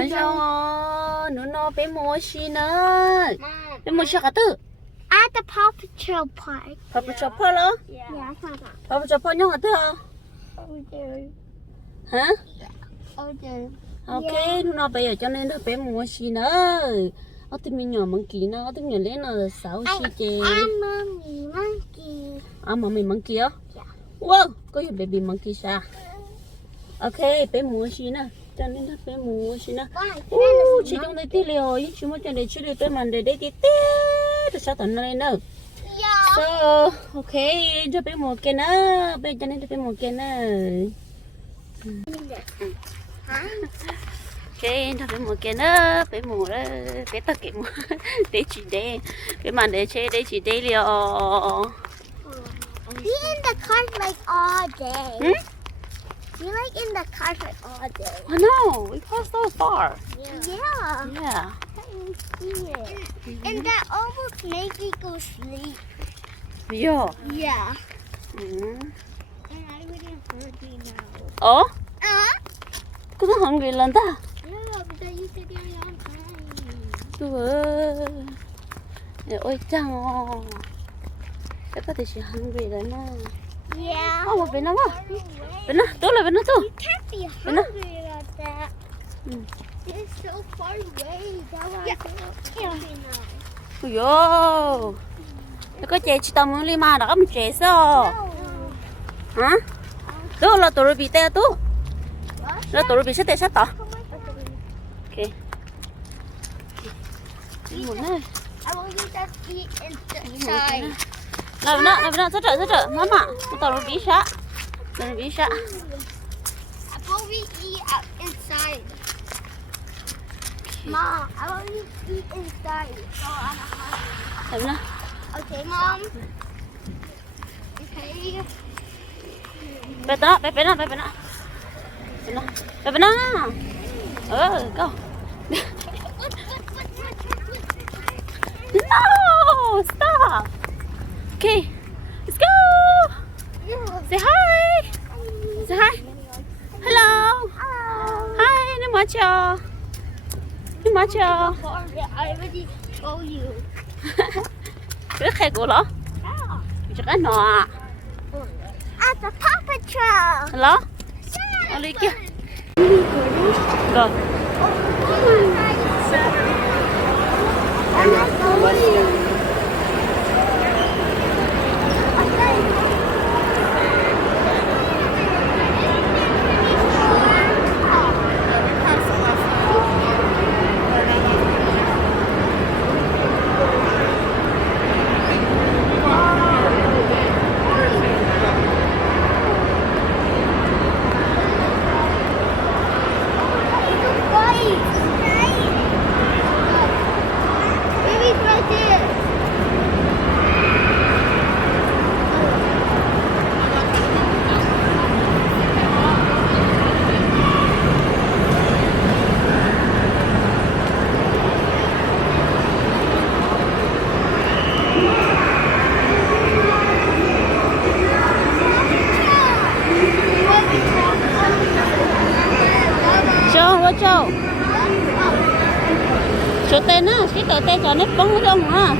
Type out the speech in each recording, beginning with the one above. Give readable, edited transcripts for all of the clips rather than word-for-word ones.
Rồi sao nó bé mua xí nữa. Bé mua sao cả tư. At the Paw Patrol Park. Paw Patrol Park đó. Yeah, Papa. Paw Patrol Park nhau hả tư hả? Over there. Hả? Over there. Ok, nó bây giờ cho nên nó bé mua xí nữa. Ở thì mình nhỏ monkey nó, ở thì nhỏ lên là 6 xí chê. I'm Mommy Monkey. Mommy monkey á? Yeah. Wow, có gì baby monkey sao? Ok, bé mua xí nữa. Cho nên nó bé mua xí nữa. Chị trong đây tí liều, chị muốn cho đây chị liều bé màn đây tí tí. Rồi sao tận nó lên nữa? Yeah. So, ok, cho bé mua cái nữa. Bé cho nên cho bé mua cái nữa. Ok, cho bé mua cái nữa. Bé mua đó, bé tao kể mua. Để chị đây, bé màn để chơi đây chị đây liều. Be in the car like all day. Hmm? You like in the car like all day. I know, we passed so far. Yeah. Yeah. And that almost made me go sleep. Yeah. Yeah. Mm. And I wouldn't hungry now. Ủa? Cô có hungry lần ta? Yeah, because you said you're on time. Ủa? Ôi chăng ồ. Cái có thể chị hungry rồi nè. Yeah. Ồ, bên nào mà? Bên nào? Tốt là bên nào tốt? You can't be hungry about that. It's so far away. That's why I feel hungry now. Ôi dồi. Nó có chạy chị tao muốn đi mà đã mình chạy sao? No. Hả? Đó là tụi bị tè tú. Là tụi bị sát tè sát tỏ. Ok. Một này. I want you to eat inside. Làm nó rất trợ. Mama, tụi bị sát. Tụi bị sát. I want you to eat inside. Mom, I want you to eat inside. So I'm hungry. Làm nó. Okay, Mom. Okay. Bé nó. Go. No, stop. Okay, let's go. Say hi. Say hi. Hello. Hi, nó mở cho. I already told you. Rất khe của nó. Chắc cái nọ. At the Paw Patrol. Hello. Ở đây kia. Rồi. Baby's right there. Châu. Chỗ tên á, cái tờ tên cho nếp bóng ở đông hả?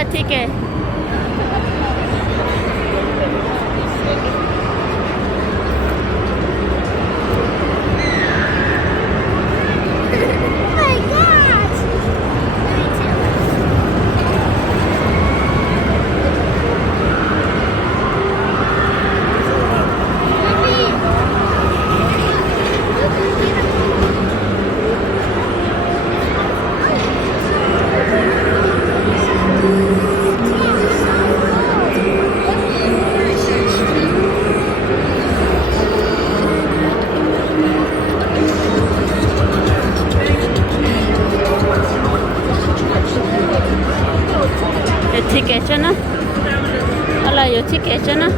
buy ticket. Oh my God! 이 티켓이잖아. 알라 이 티켓이잖아.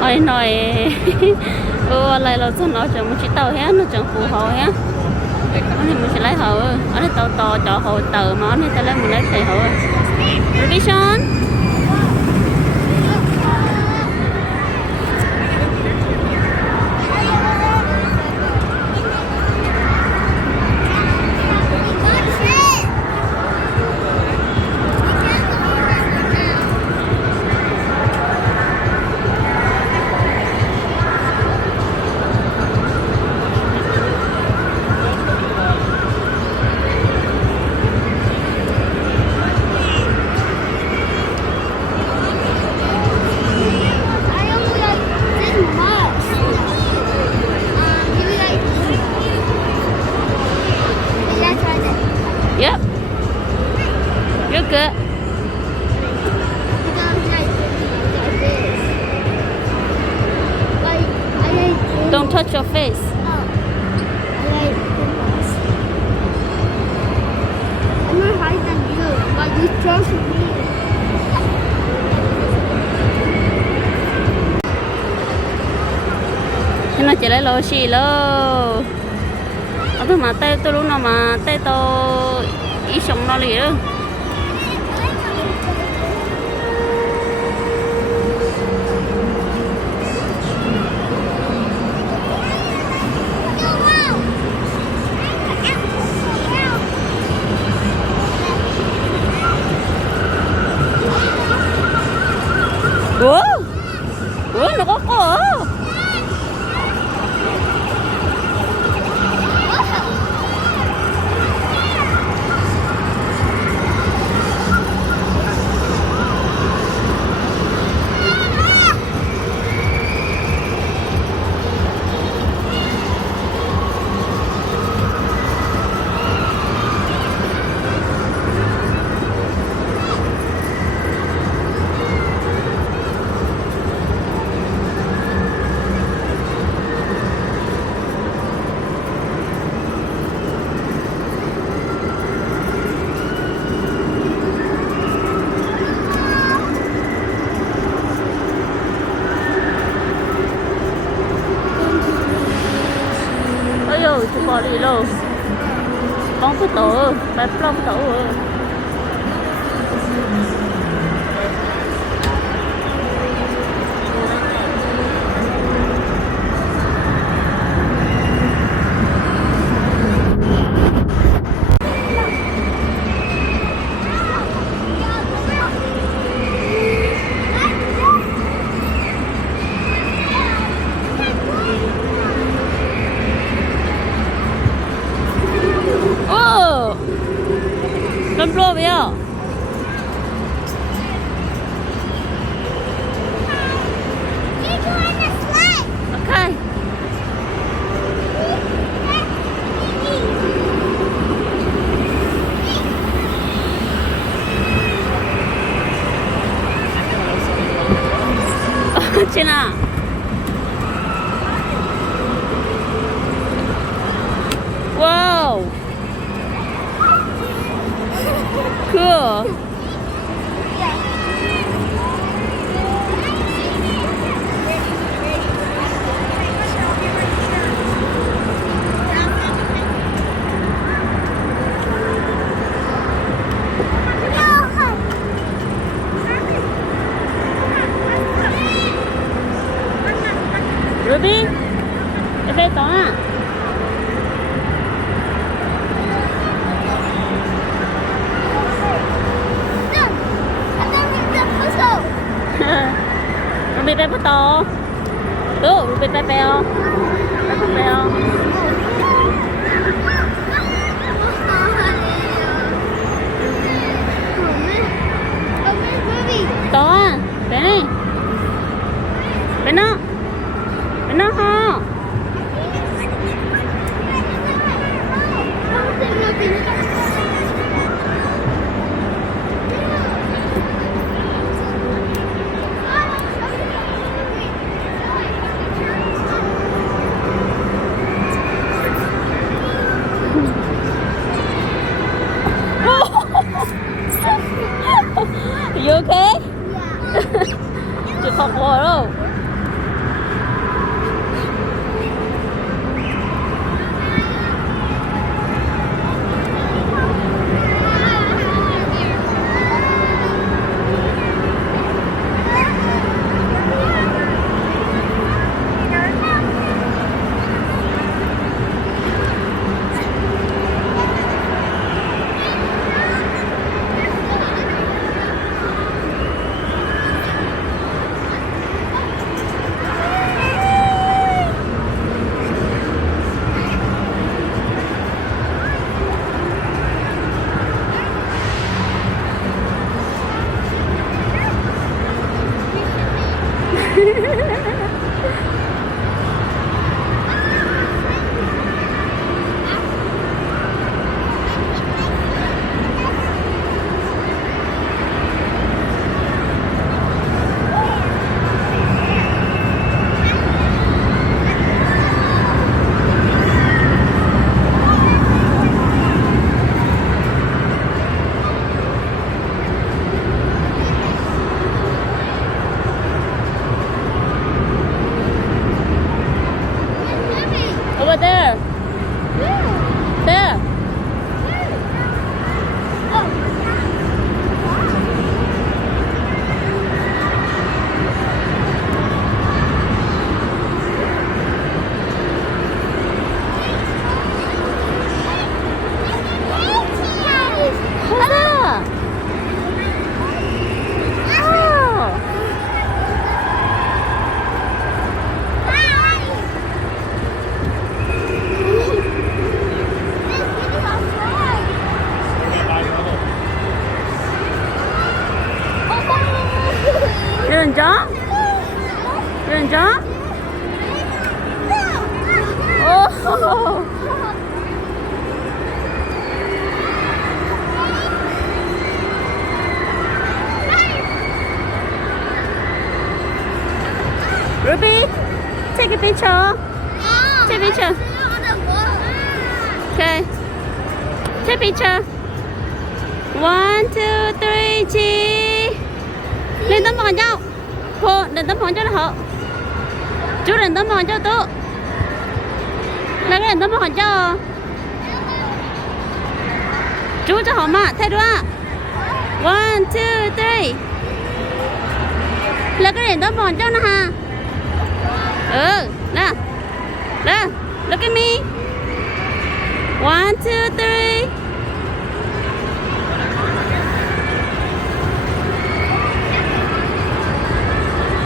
Ôi nói lại là tôi nói cho một chiếc tàu hết nó chẳng phù hợp hết anh thì mình sẽ lấy hậu anh tàu to cho hậu tờ mà anh ta lấy mình lấy thầy hậu revision Yep. You're good. Don't touch your face. I'm more high than you, but you trust me. Thế nó chỉ lấy lô xì lô. Tôi mà tay tôi lúc nào mà tay tôi ý sống nó lì đó. Ủa? Ủa nó có cổ. Ôi chú bỏ đi luôn. Con cứ tổ, bài plong tổ rồi. Don't blow me out. Okay. China. Wow. Cool. Ruby? có to đó ruby bé béo to bé này bé nó ho you okay? Chưa không có đâu. Over there. There. Rừng chó. Oh. Ruby, take a picture. Take a picture. Okay. Take a picture. 1, 2, 3, cheese. Lên tấm bằng nhau. Cô, lên tấm bằng cho nó hộ. Chú lên tấm bằng cho tú. Lên tấm bằng cho. Chú cho họ mà, thay đua. 1, 2, 3. Lên tấm bằng cho nó ha. Nè. Nè, look at me. 1, 2, 3.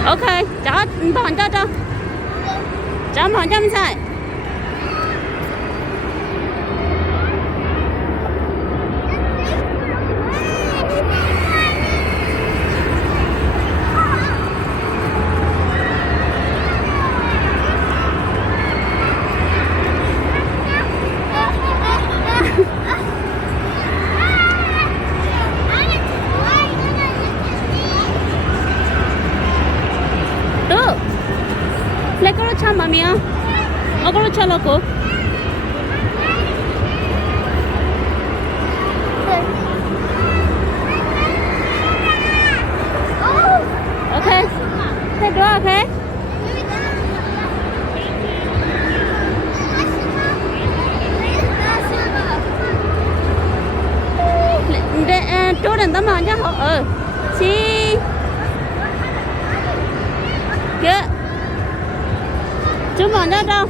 Okay, cháu bọn cho. Cháu bọn cho mình xài. Lekoro cha mamia. Agoro cha loko. Okay. Take go, okay? Để chú đừng tấm mòn cho họ. Chi. Kìa. Chú mòn ra đâu?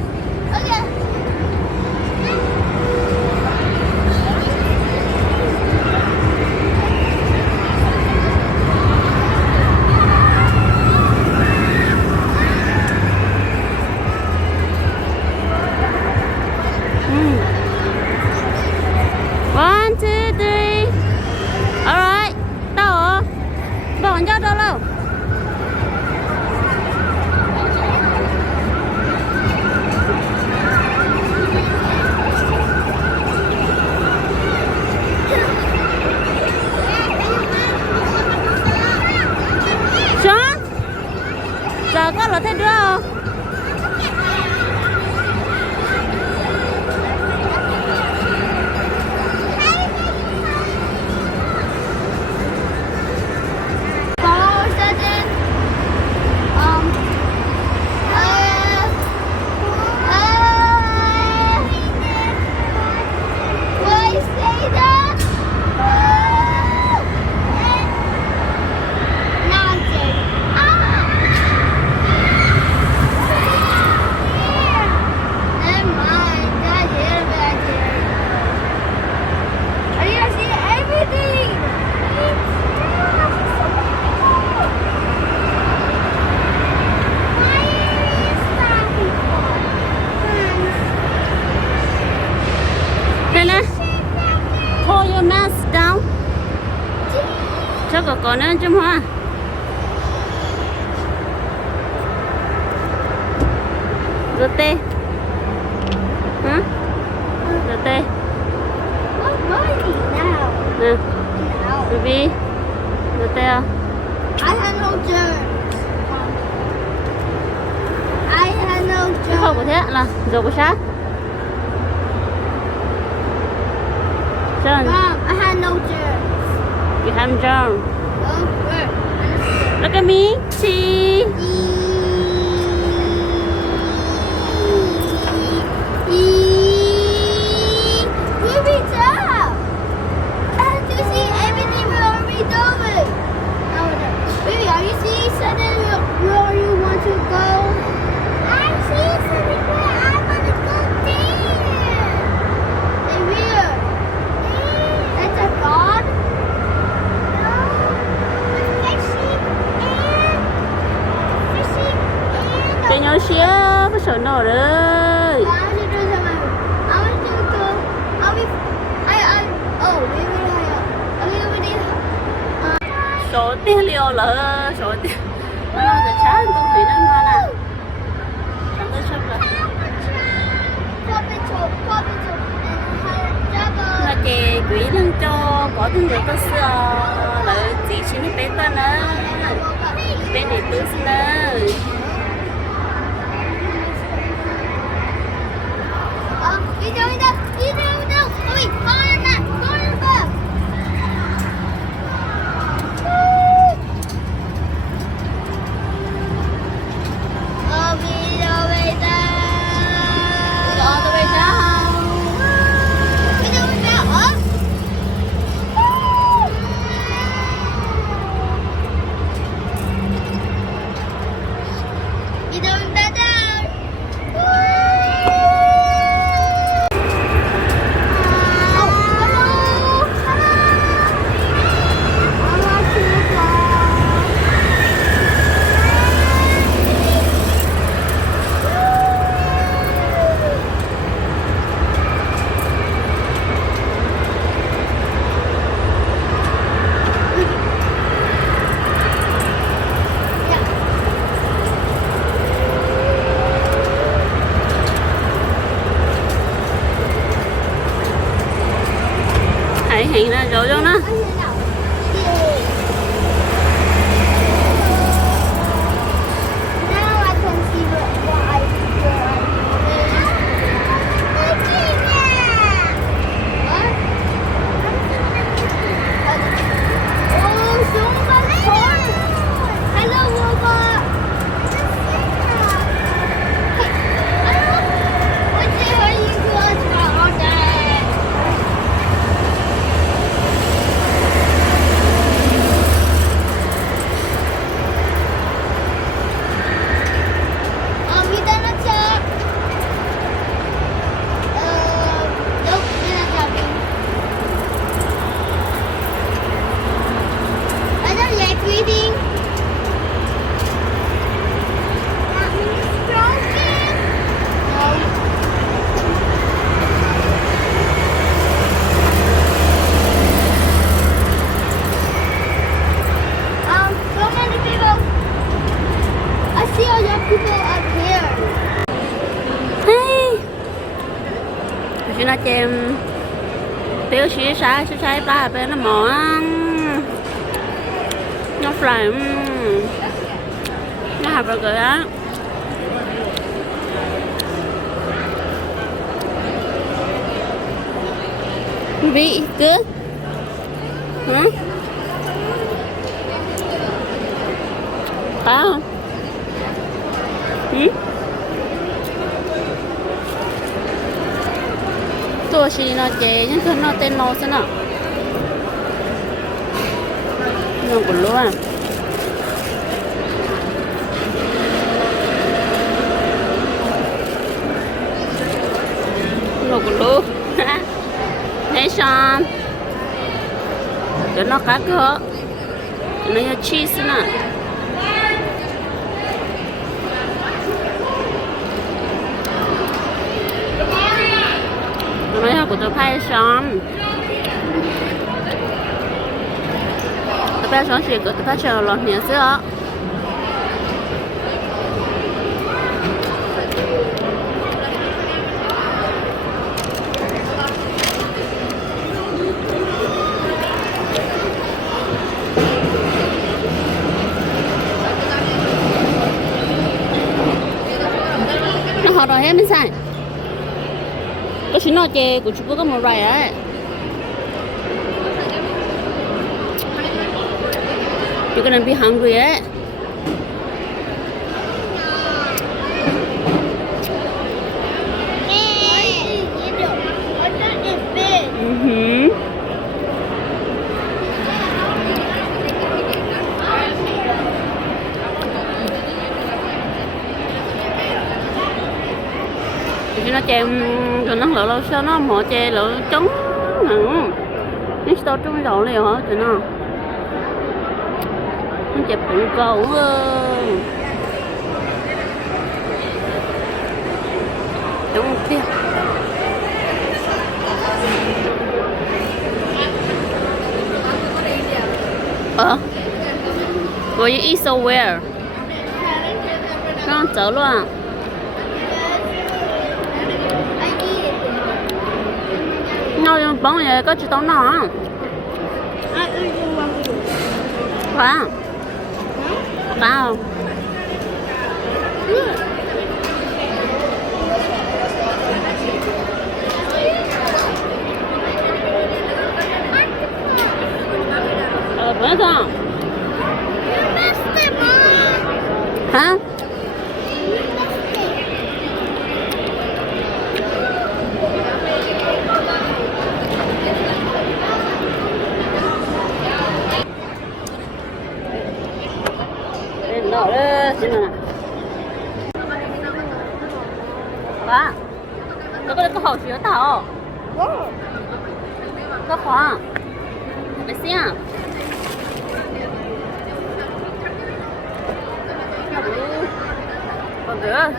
Pull your mask down. Cho có nên chứ mà. Rửa tê. Hả? Rửa tê. What money now? Nè, Now. baby. Rửa tê à? I had no germs. I had no Chứ không có germs. thế là dầu có sát. John, Mom, I had no germs. you have germ. No germs. Look at me. See? Move it up. I have to see everything we're already doing. Baby, are you seeing something where you want to go? I see something where I want to go there. And where? That's a god? No. Fishing and Cái nhỏ xíu, có sợ nổ rồi. Số tiền liều là số tiền. Nó là chán tôi thấy nó ngon à. Chẳng tôi chấp là. Mà chị quý lăng cho có thêm người có xưa là chị chỉ đi bé ta nữa. Bé này tôi xin nữa. All the way down. You're doing better. Hãy hiện ra rồi luôn đó. Now I can see what I Oh, so much fun! Hello, robot! What the hell are you doing all day? We done a job. Nope, we're not jumping. I don't like reading. That means broken. No. So many people. I see all your people up here. Hey. Chị nói chèm tiêu xí sai ba bên nó mỏ nó phải nó học rồi kìa á. Vị cứ hả? Phải không? Tôi chỉ nó chế nhưng tôi nó tên nó thế nào? Nó cũng luôn. Nó cũng luôn. Thấy sao? Cho nó cá cơ. Nó là cheese nè. Nó là của tôi phải xong. 特别想去个特别吃了面色。nó họ rồi hết mình sai có chuyện nó chơi của chúng tôi có một vài ấy you're gonna be hungry ấy nó chè rồi nó lỡ lâu sao nó mỏ chè lỡ trống hẳn nó sao trong đầu này hả tụi nó chè bự cầu đúng kia will you eat somewhere con chở luôn à nó bóng vậy có chỉ tốn nó phải không phải không hả nó đấy xin nào ba nó có hậu chứa tao có khoa phải xem còn nữa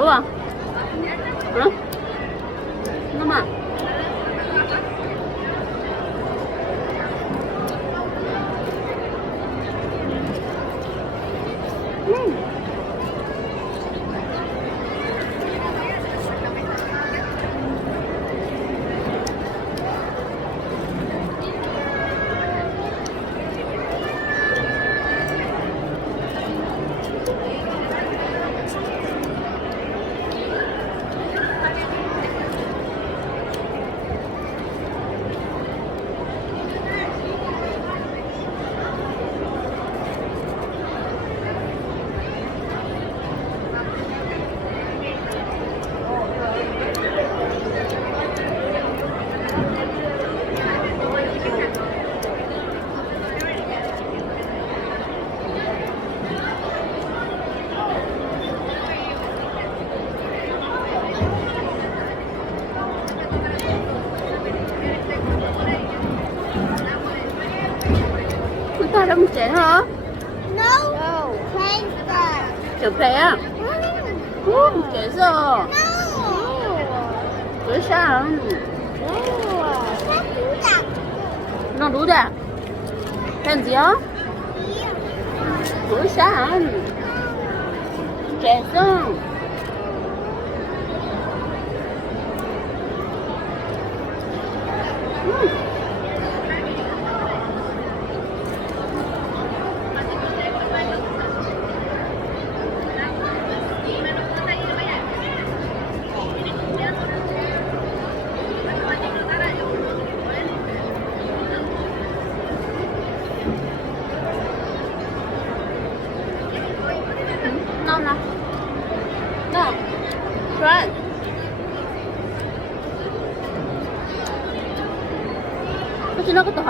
nó à hả nó mà ta đâu trẻ hả? No. No. Playground. Chụp thế á? Trẻ giờ. Cứ sao? Nó đủ đã. Tên gì á? Cứ sao? Trẻ giờ.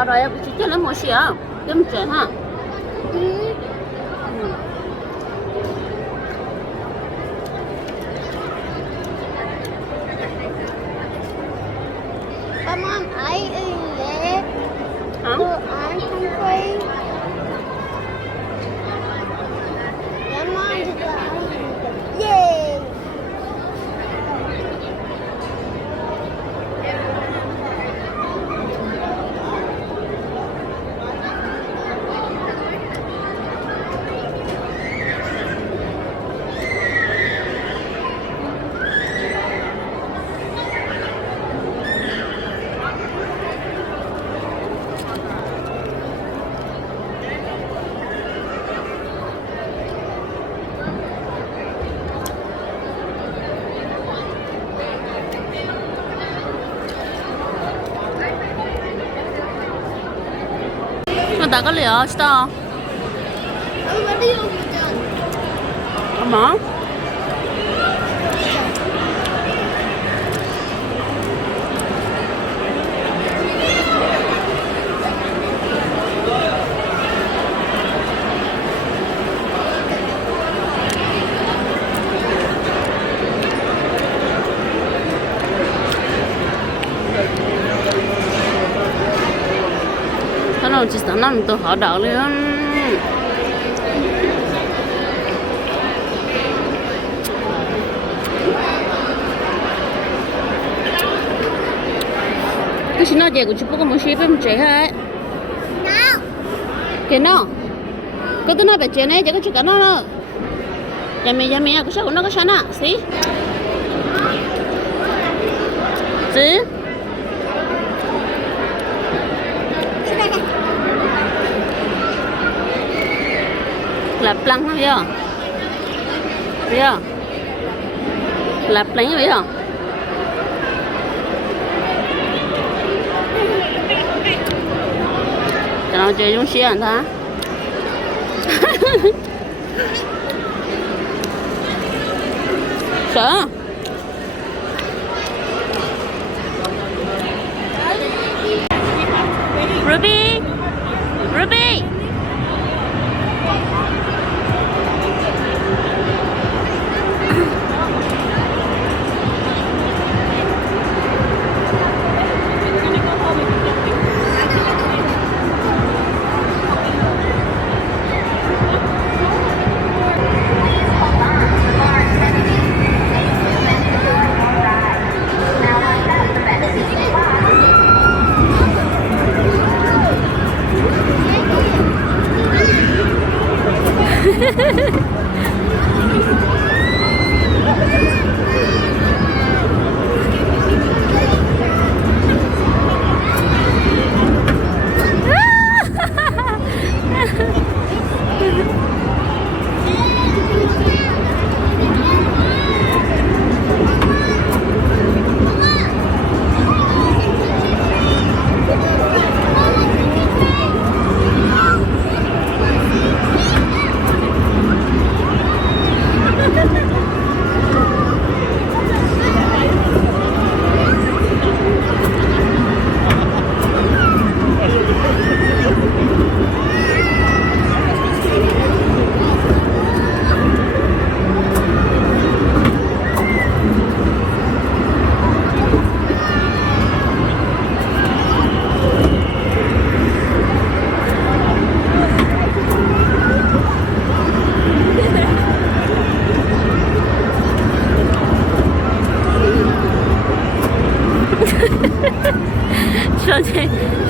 好了，不去叫人没事啊，这么准哈。Mom, I ate Hả? I'm hungry. Yeah, Mom, yay! 나 나갈래요, 시다. Already overdone. 엄마. nó chỉ sợ nó tôi họ đỡ luôn cái gì nó vậy của chú bố có một xíu với một trẻ hết cái nó cái tôi nói về chuyện này chỉ có chú cả nó thôi nhà mình cái sao của nó có sao nè xí xí là plăng không vậy? Biết không? Là plăng biết không? Cho nó chơi giống xí anh ta. Sợ? Ruby, Ruby.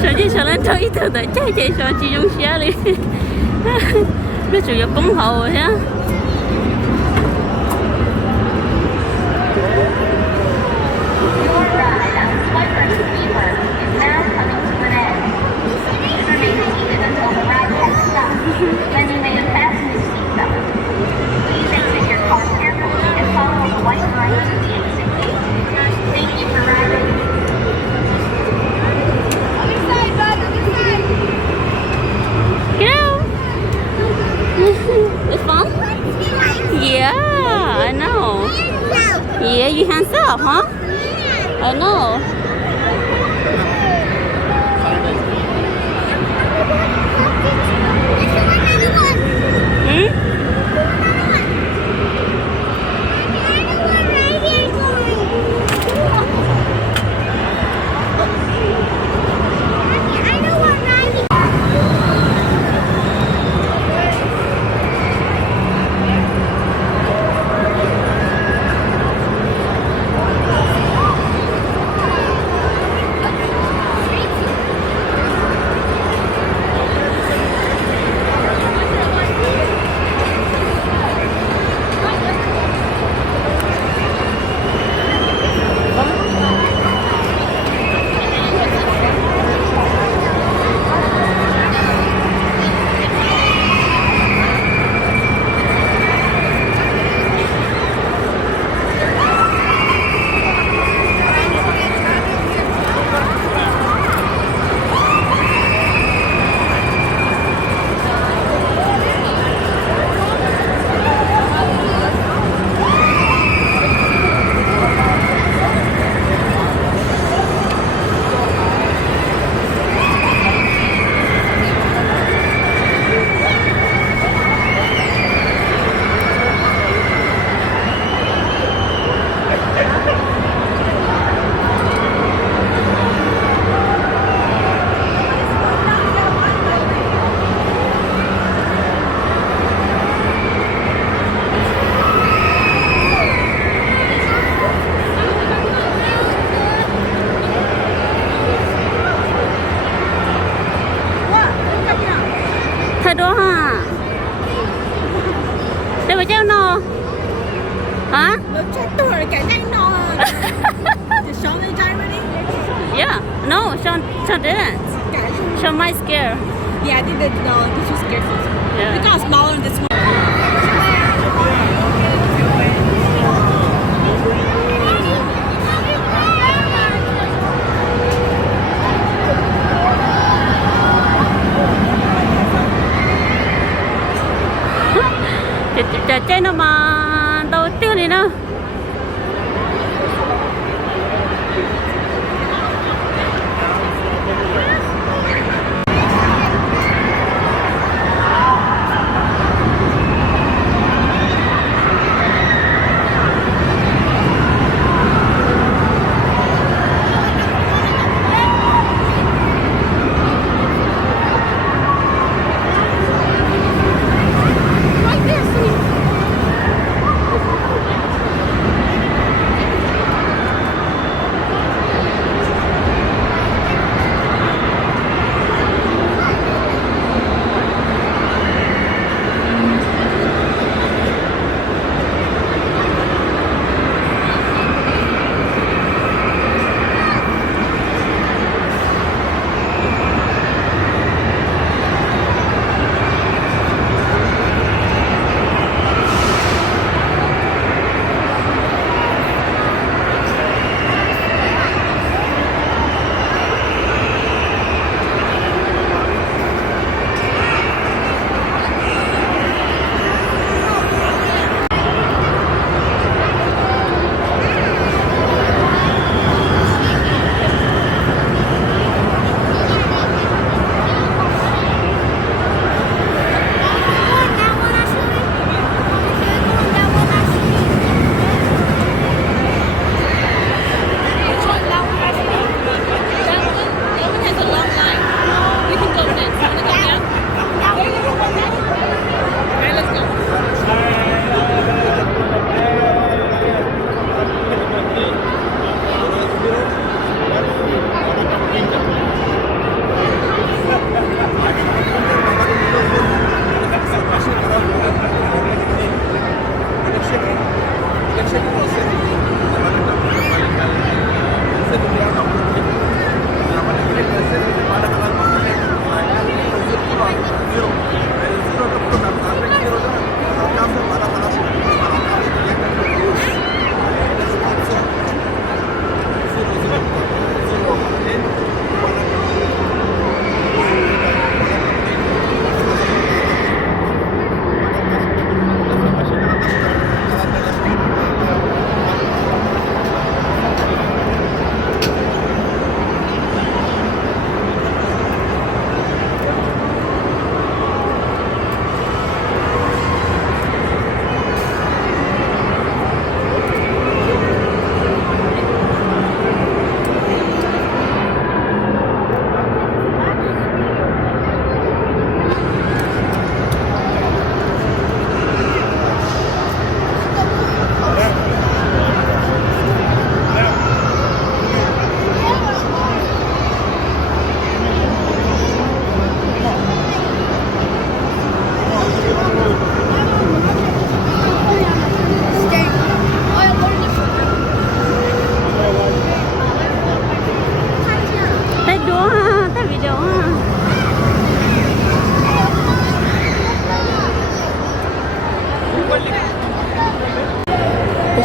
手机上来找一头的，再介绍几种虾哩，那主要公好呀。It's fun? Yeah, I know. Yeah, you hands up, huh? I know. cho didn't. Show my scare. Yeah, I think that no, this was scared. Yeah. Look how smaller this one. Trò chơi nó mà đâu tiêu đi đâu.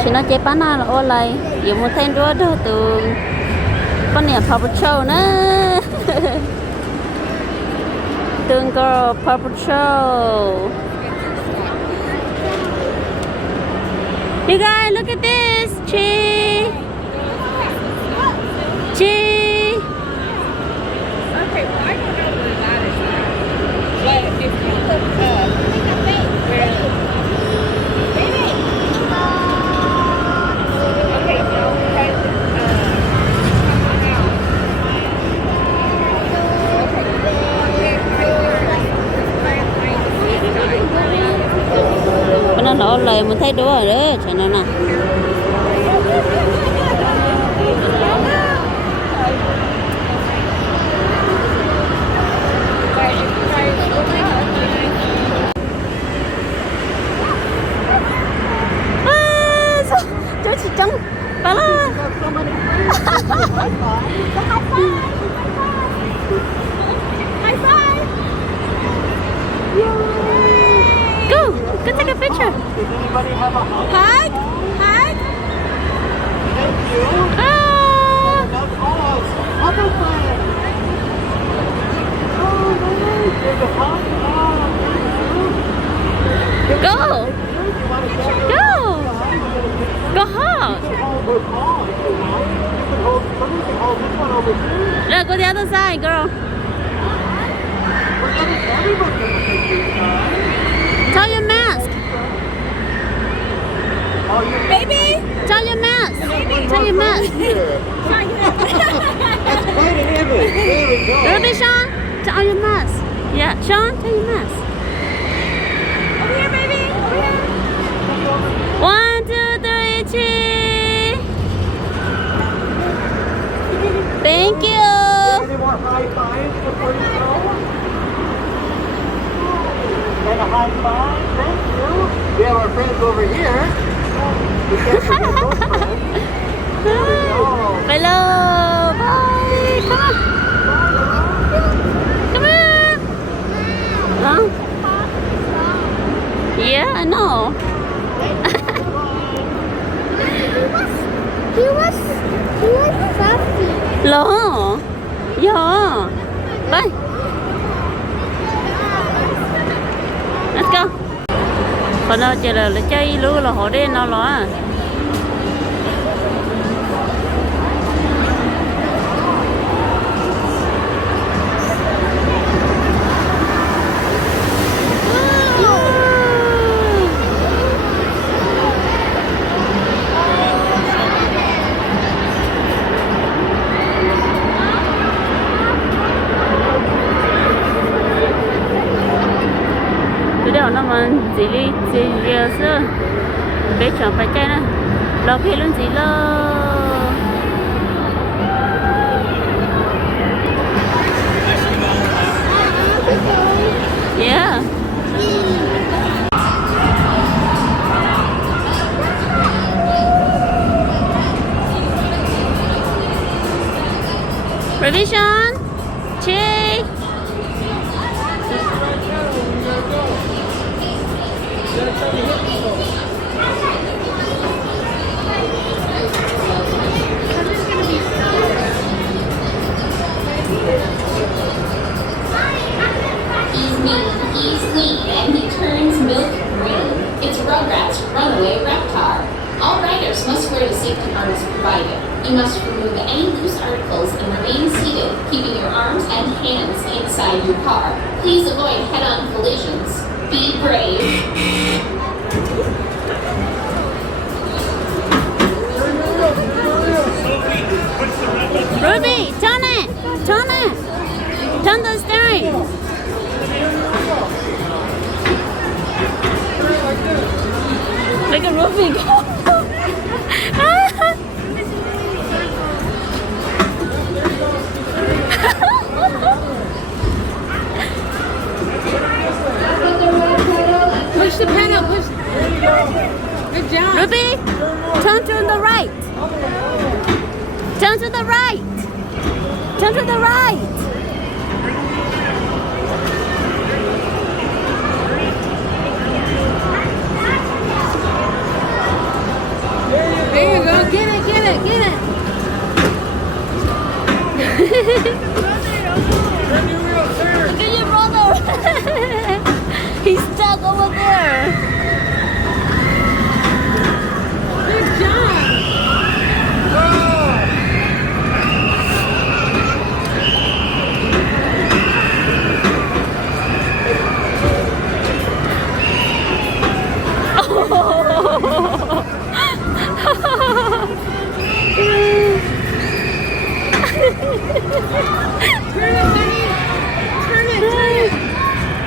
Thì nó chơi bán là ô lại dùng một thanh đũa đó từ con nè Paw Patrol nữa tương girl Paw Patrol. You guys look at this. Chi Okay, well, I don't know where that is at. But if you look up where... Okay, so because nó nổ lại mình thấy đũa rồi đó cho nó nè. Chị trông bà lo. picture. Does anybody have a hug? Hug? Hug? Thank you. Ah. That's all. Other friend. Oh, nice. There's a hug. Oh, thank you. Go. You want to get Go. Go hug. hold her paw if you want. You can hold, somebody can hold this one over here. Now go the other side, girl. We're gonna, everyone's gonna take your side. Tie your mask. Oh, you're Baby? Tie your mask. Tie your mask. here. That's quite an image. There we go. Ruby, Sean, tie your mask. Yeah, Sean, tie your mask. Over here, baby. Over here. 1, 2, 3, cheese. Thank you. Any more high fives before you go? And a high five. Thank you. We have our friends over here. We can't forget those friends. Hello. Bye. Come on. Come on. Huh? Yeah, I know. He was saucy. Lo. Yeah. Bye. Let's go. Còn nó chờ là chơi luôn là họ đen nào lo. Đó nó mà chỉ đi chỉ giờ bé chọn phải chơi nè lo phê luôn chỉ lo yeah revision check. He's neat and he turns milk green. It's Rugrats' runaway reptar. All riders must wear the safety harness provided. You must remove any loose articles and remain seated, keeping your arms and hands inside your car. Please avoid head-on collisions. Be brave. Ruby, turn it! Turn it! Turn the steering! Look at Ruby go! Push the pedal. Push. Good job. Ruby, turn to the right! Turn to the right! Turn to the right! There you go. Get it. Get it. Get it. Look at your brother! He's stuck over there! Good job.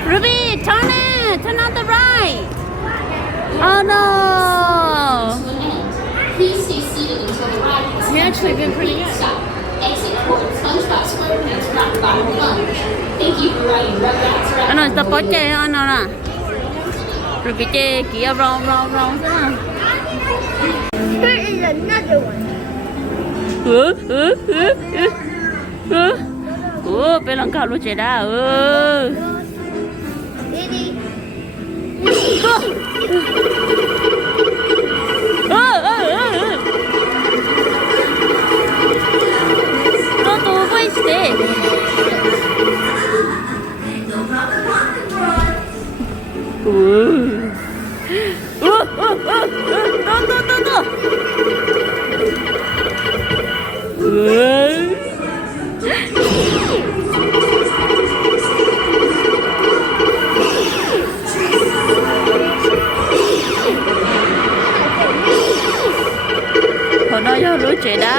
Ruby, turn it! Turn on the right! Oh no! To an end. Please stay seated until the ride has We actually did pretty good. stop. Exit toward SpongeBob SquarePants Rock Bottom Plunge. Thank you for riding Rugrats Rock. Ano, stop po chơi ano na? Ruby chơi kia rong rong rong sao? Here is another one. Pe lang ka lu chơi da. Diddy. 또 보이시대. Hồi đó vô lúa trẻ đá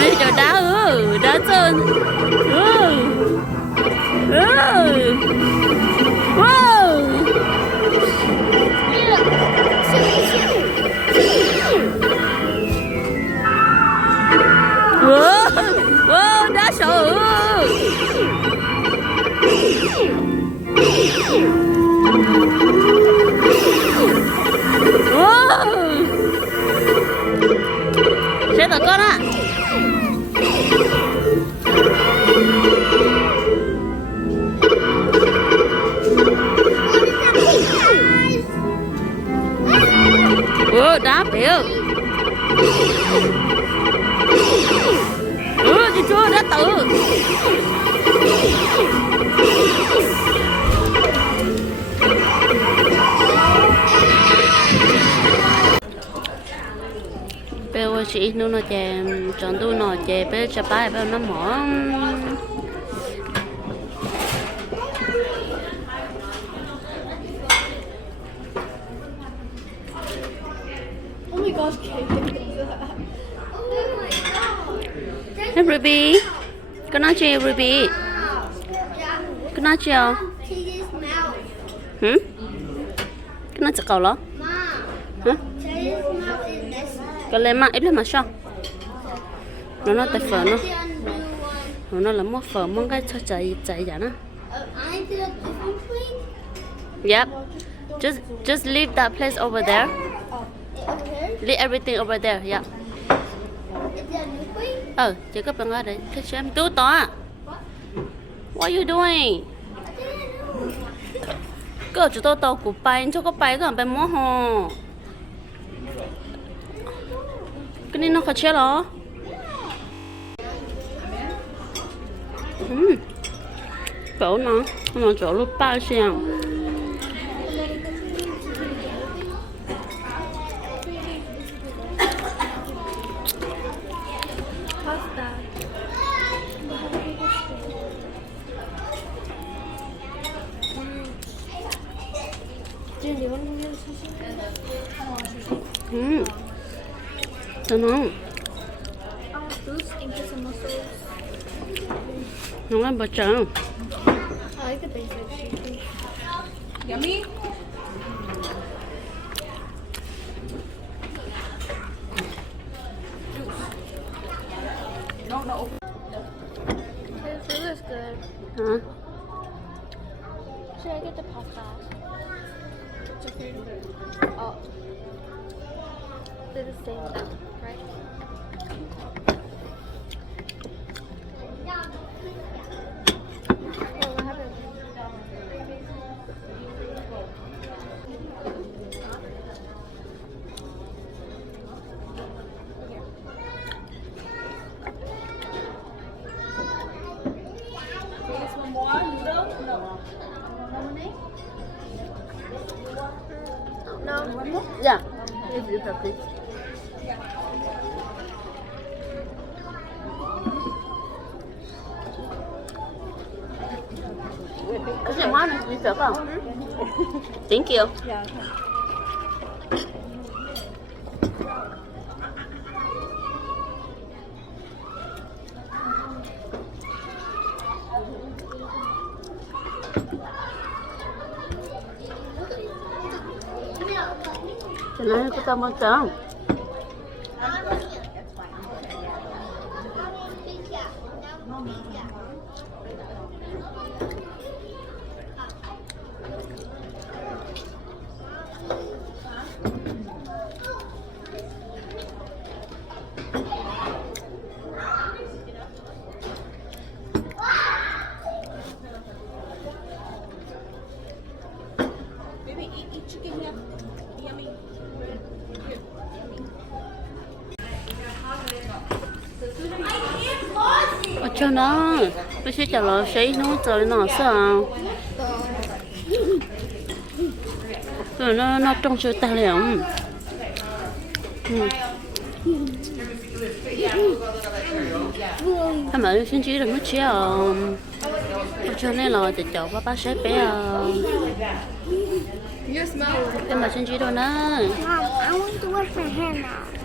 Đây cho đá đá chân. Wow, đá sợ. Sẽ tao con á. Đá biểu. Chị chưa đá tự. Bây chị nó chè chọn tôi nó chè bây giờ bài bây nó mỏ. Oh my gosh, Kate. Hey Ruby, con nói chuyện Ruby. Con nói chuyện. Teddy's mouth. Con nói chuyện cậu đó. Mom. Hả? Teddy's mouth is messy. Cái lên mặt ít lên mà sao? Nó nói tại phở nó. I need a new one. Nó là mua phở mong cái cho chạy chạy vậy nó. I need a different plate. Yep. Just leave that place over there. Okay. Leave everything over there. Yeah. Is there a new plate? Chỉ có bằng ở đây. Thế cho em tú to. What are you doing? Cái chỗ tao của bay cho có bay cái bay mua hồ. Cái này nó khó chơi đó. Chỗ nó chỗ lúc ba xem. Nó là bơ trắng. I like the basic. Yummy? The food is good. Hả? Should I get the pasta? It's okay. Oh. They're the same, right? Oh, what happened? Some more noodles? No. No. Yeah. If you have it. Cái gì món này biết không? Thank you. Yeah. cho nên cái tao muốn chọn Baby, eat chicken here. Yummy. ở cho nó tôi sẽ trả lời sĩ nó trời nó sao rồi nó trong sự ta liền hay mà xin chỉ đừng có chia cho nên là để cho bác sẽ bé You smell. em mà xin chỉ đâu nè Mom, I want to wash my hair now.